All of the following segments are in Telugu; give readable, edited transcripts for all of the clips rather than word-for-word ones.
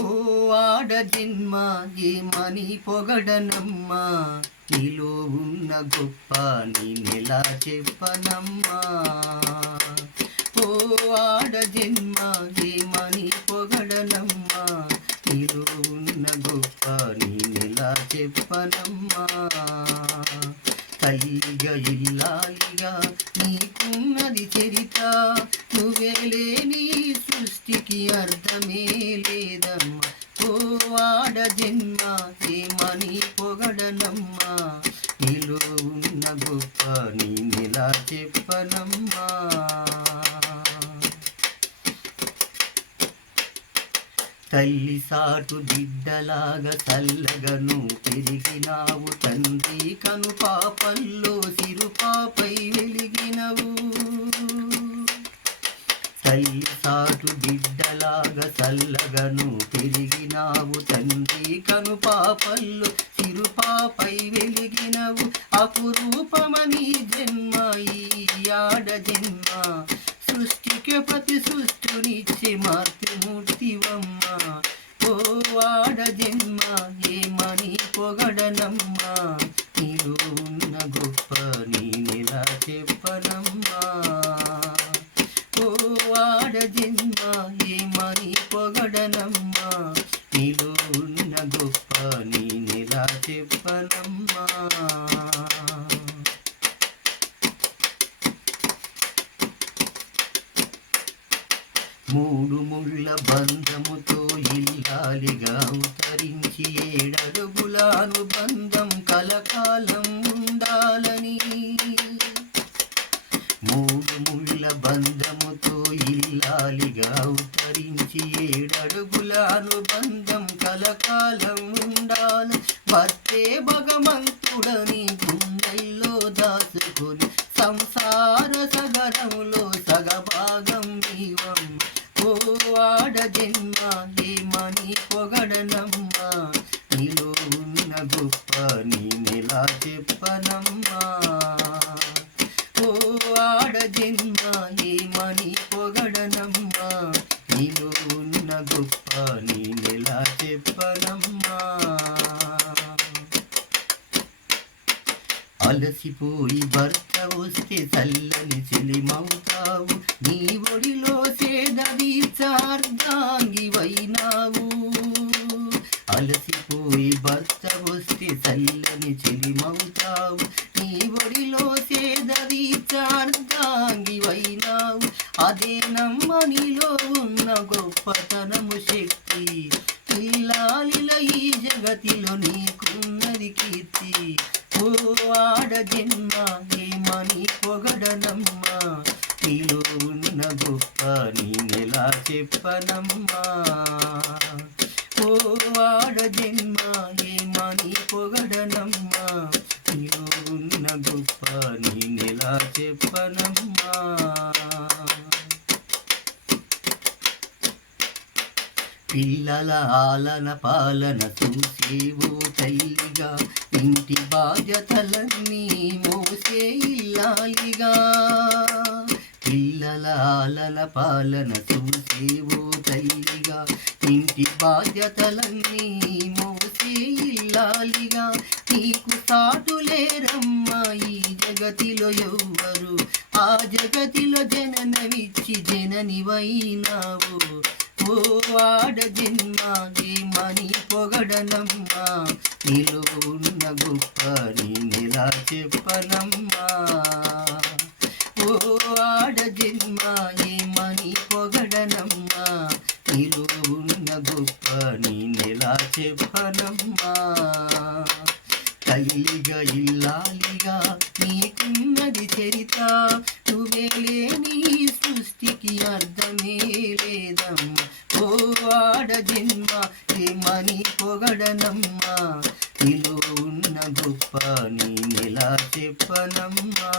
ఓ ఆడ జన్మ ఏమని పొగడనమ్మా, నీలో ఉన్న గొప్ప నేనెలా చెప్పనమ్మా. ఓ ఆడ జన్మ ఏమని పొగడనమ్మా, నీలో ఉన్న గొప్ప నేనెలా చెప్పనమ్మా. తల్లిగా ఇల్లాలిగా నీకున్నది చరిత, నువ్వే లేని సృష్టికి అర్థమే లేదమ్మా. ఓ ఆడ జన్మ ఏమని పొగడనమ్మా, నీలో ఉన్న గొప్ప నేనెలా చెప్పనమ్మా. తల్లి సాటు బిడ్డలాగా చల్లగను పెరిగినావు, తండ్రి కను పాపల్లో సిరుపాపై వెలిగినవు. తల్లి సాటు బిడ్డలాగా చల్లగను పెరిగినావు, తండ్రి కను పాపల్లో సిరుపాపై వెలిగినవు. అపురూపమని జన్మ ఈ ఆడ జన్మ, సృష్టికి ప్రతి సృష్టినిచ్చే మార్తిమూర్తివమ్మా. ఓ ఆడ జన్మ ఏమని పొగడనమ్మా, నీలో ఉన్న గొప్ప నేనెలా చెప్పనమ్మా. ఓ ఆడ జన్మ ఏమని పొగడనమ్మా, నీలో ఉన్న గొప్ప నేనెలా చెప్పనమ్మా. మూడు ముళ్ళ బంధముతో ఇల్లాలిగా అవతరించి ఏడడుగుల అనుబంధం కలకాలం ఉండాలని. మూడు ముళ్ళ బంధముతో ఇల్లాలిగా అవతరించి ఏడడుగుల అనుబంధం కలకాలం ఉండాలి. భర్తే భగవంతుడని గుండెల్లో దాచుకొని సంసార సగరంలో సగభాగం నీవమ్మ. ఓ ఆడ జన్మ ఏమని పొగడనమ్మా, నీలో ఉన్న గొప్ప నేనెలా చెప్పనమ్మా. ఓ ఆడ జన్మ ఏమని పొగడనమ్మా, నీలో ఉన్న గొప్ప నేనెలా చెప్పనమ్మా. అలసిపోయి భర్త వస్తే చల్లని చెలిమవుతావు, నీ ఒడిలో సేద తీర్చార్ధాంగివైనావు. అలసిపోయి భర్త వస్తే చల్లని చెలిమవుతావు, నీ ఒడిలో సేద తీర్చార్ధాంగివైనావు. అదే నమ్మ నీలో ఉన్న గొప్పతనము శక్తి, ఇల్లాలిల ఈ జగతిలో నీకున్నది కీర్తి. ఓ ఆడ జన్మ ఏమని పొగడనమ్మా, నీలో ఉన్న గొప్ప నేనెలా చెప్పనమ్మా. ఓ ఆడ జన్మ ఏమని పొగడనమ్మా, నీలో ఉన్న గొప్ప నేనెలా చెప్పనమ్మా. పిల్లల ఆలన పాలన చూసేవో తల్లిగా, ఇంటి బాధ్యతలన్నీ మోసే ఇల్లాలిగా. పిల్లల ఆలన పాలన చూసేవో తల్లిగా, ఇంటి బాధ్యతలన్నీ మోసే ఇల్లాలిగా. నీకు సాటులేరమ్మా ఈ జగతిలో ఎవ్వరు, ఆ జగతిలో జననమిచ్చి జననివైనావు. ఓ ఆడ జన్మ ఏమని పొగడనమ్మా, నీలో ఉన్న గొప్ప నేనెలా చెప్పనమ్మా. ఓ ఆడ జన్మ ఏమని పొగడనమ్మా, నీలో ఉన్న గొప్ప నేనెలా చెప్పనమ్మా. తల్లిగా ఇల్లాలిగా నీకున్నది చరిత, నువ్వే లేని సృష్టికి అర్థమే లేదమ్మా. ఓ ఆడ జన్మ ఏమని పొగడనమ్మా, నీలో ఉన్న గొప్ప నేనెలా చెప్పనమ్మా.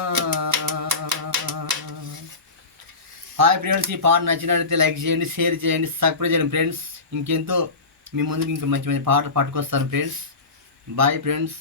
హాయ్ ఫ్రెండ్స్, ఈ పాట నచ్చినట్లయితే లైక్ చేయండి, షేర్ చేయండి, సబ్స్క్రైబ్ చేయండి ఫ్రెండ్స్. ఇంకెంతో మీ ముందుకు ఇంకా మంచి మంచి పాటలు పట్టుకొస్తాను ఫ్రెండ్స్. Bye friends.